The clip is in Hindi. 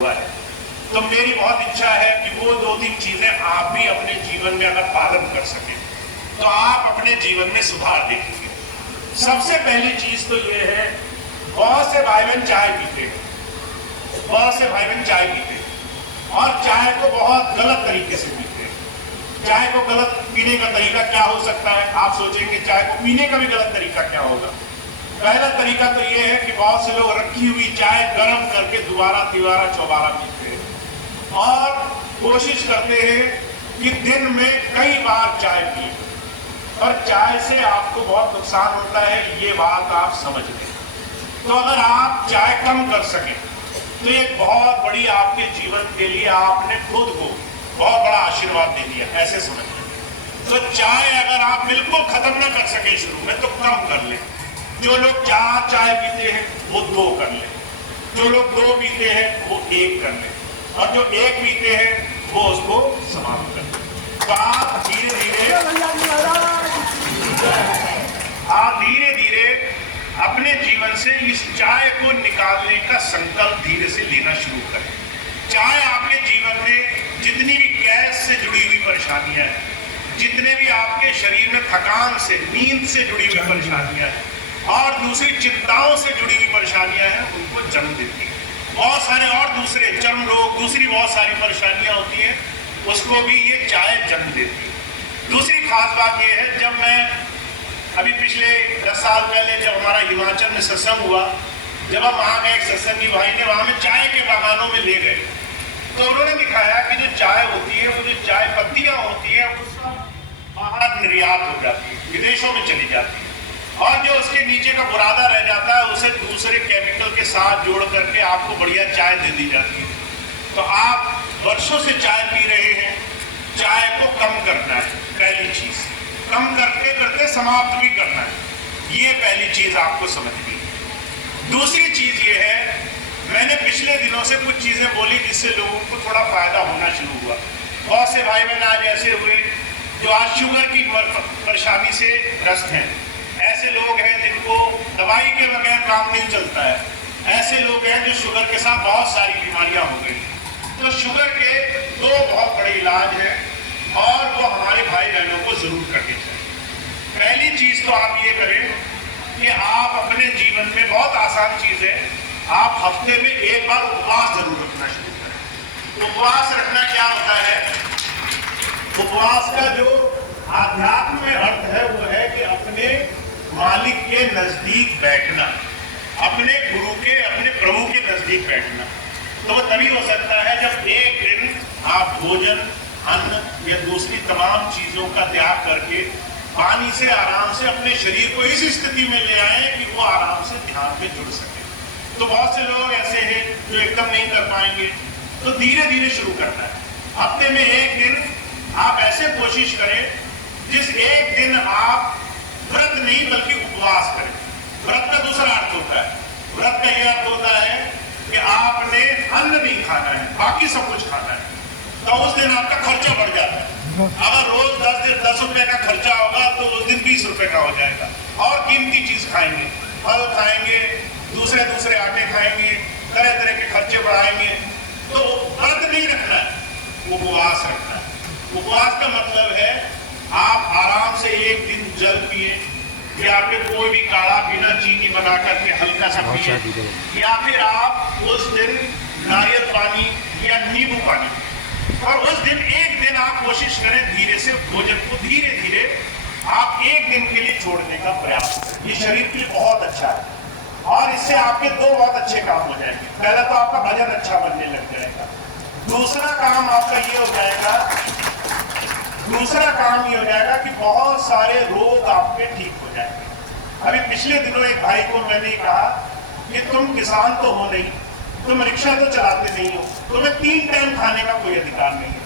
हुआ है। तो मेरी बहुत इच्छा है कि वो 2-3 चीजें आप भी अपने जीवन में अगर पालन कर सकें तो आप अपने जीवन में सुधार देखेंगे। सबसे पहली चीज तो ये है, बहुत से भाई बहन चाय पीते हैं, बहुत से भाई बहन चाय पीते हैं और चाय को बहुत गलत तरीके से पीते हैं। चाय को गलत पीने का तरीका क्या हो सकता है? आप सोचेंगे चाय को पीने का भी गलत तरीका क्या होगा। पहला तरीका तो ये है कि बहुत से लोग रखी हुई चाय गर्म करके दोबारा तिबारा चौबारा पीते हैं और कोशिश करते हैं कि दिन में कई बार चाय पिए, और चाय से आपको बहुत नुकसान होता है, ये बात आप समझ लें। तो अगर आप चाय कम कर सकें तो एक बहुत बड़ी आपके जीवन के लिए आपने खुद को बहुत बड़ा आशीर्वाद दे दिया, ऐसे समझ लें। तो चाय अगर आप बिल्कुल खत्म ना कर सके शुरू में तो कम कर लें। जो लोग 4 चाय पीते हैं वो 2 कर लें, जो लोग 2 पीते हैं वो 1 कर लें, और जो 1 पीते हैं वो उसको समाप्त कर लें। तो आप धीरे धीरे अपने जीवन से इस चाय को निकालने का संकल्प धीरे से लेना शुरू करें। चाय आपके जीवन में जितनी भी गैस से जुड़ी हुई परेशानियां हैं, जितने भी आपके शरीर में थकान से, नींद से जुड़ी हुई परेशानियां हैं और दूसरी चिंताओं से जुड़ी हुई परेशानियां हैं, उनको जन्म देती है। बहुत सारे और दूसरे चर्म रोग, दूसरी बहुत सारी परेशानियां होती हैं, उसको भी ये चाय जन्म देती है। दूसरी खास बात यह है, जब मैं अभी पिछले 10 साल पहले जब हमारा हिमाचल में सत्संग हुआ, जब हम वहाँ गए, एक सत्संगी भाई ने वहाँ में चाय के बागानों में ले गए, तो उन्होंने दिखाया कि जो चाय होती है, वो जो चाय पत्तियां होती है, वो सब बाहर निर्यात हो जाती है, विदेशों में चली जाती है, और जो उसके नीचे का बुरादा रह जाता है उसे दूसरे केमिकल के साथ जोड़ करके आपको बढ़िया चाय दे दी जाती है। तो आप वर्षों से चाय पी रहे हैं, चाय को कम करना है। पहली चीज कम करते करते समाप्त भी करना है, ये पहली चीज आपको समझनी है। दूसरी चीज ये है, मैंने पिछले दिनों से कुछ चीजें बोली जिससे लोगों को थोड़ा फायदा होना शुरू हुआ। बहुत से भाई बहन आज ऐसे हुए जो आज शुगर की परेशानी से ग्रस्त हैं, ऐसे लोग हैं जिनको दवाई के बगैर काम नहीं चलता है, ऐसे लोग हैं जो शुगर के साथ बहुत सारी बीमारियां हो गई। तो शुगर के 2 बहुत बड़े इलाज हैं और वो हमारे भाई बहनों को जरूर करनी चाहिए। पहली चीज तो आप ये करें कि आप अपने जीवन में, बहुत आसान चीज है, आप हफ्ते में 1 बार उपवास जरूर रखना शुरू करें। उपवास रखना क्या होता है? उपवास का जो आध्यात्म में अर्थ है वो है कि अपने मालिक के नजदीक बैठना, अपने गुरु के, अपने प्रभु के नजदीक बैठना। तो वो तभी हो सकता है जब एक दिन आप भोजन, अन्न या दूसरी तमाम चीजों का त्याग करके पानी से आराम से अपने शरीर को इस स्थिति में ले आए कि वो आराम से ध्यान में जुड़ सके। तो बहुत से लोग ऐसे हैं जो एकदम नहीं कर पाएंगे, तो धीरे धीरे शुरू करना है। हफ्ते में 1 दिन आप ऐसे कोशिश करें जिस एक दिन आप व्रत नहीं बल्कि उपवास करें। व्रत का दूसरा अर्थ होता है, व्रत का यह अर्थ होता है कि आपने अन्न नहीं खाना है, बाकी सब कुछ खाना है। तो उस दिन आपका खर्चा बढ़ जाता है। अगर रोज 10 रुपए का खर्चा होगा तो उस दिन 20 रुपए का हो जाएगा, और कीमती चीज खाएंगे, फल खाएंगे, दूसरे आटे खाएंगे, तरह तरह के खर्चे बढ़ाएंगे। तो व्रत नहीं रखना है, उपवास रखना है। उपवास का मतलब है आप आराम से 1 दिन जल पिए, या फिर कोई भी काढ़ा बिना चीनी बना करके हल्का सा पिए, या फिर आप उस दिन नारियल पानी या नींबू पानी, और उस दिन 1 दिन आप कोशिश करें धीरे से भोजन को धीरे धीरे आप 1 दिन के लिए छोड़ने का प्रयास करें। ये शरीर के लिए बहुत अच्छा है और इससे आपके 2 बहुत अच्छे काम हो जाएंगे। पहला तो आपका वजन अच्छा बनने लग जाएगा, दूसरा काम आपका ये हो जाएगा, कि बहुत सारे रोग आपके ठीक हो जाएंगे। अभी पिछले दिनों एक भाई को मैंने कहा कि तुम किसान तो हो नहीं, तुम रिक्शा तो चलाते नहीं हो, तुम्हें 3 टाइम खाने का कोई अधिकार नहीं है,